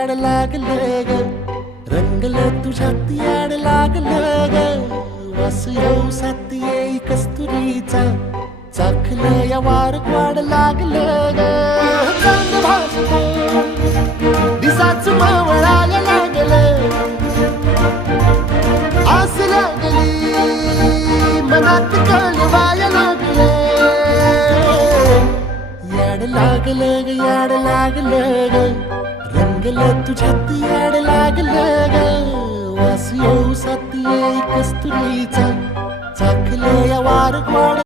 याड लागलं ग, रंगलं तुझ्यात याड लागलं ग. वास येऊ साथ येई कस्तुरीचा, चाखलं या वार वाढ लागलं ग. चांद भासलं दिसाच मावळायला लागलं, आस लागली मनात कळवायला लागलं. याड लागलं ग, याड लागलं ग, रंगलं तुझ्यात याड लागलं ग. वास येऊ साथ येई कस्तुरीचा, चाखलं या वार वाढ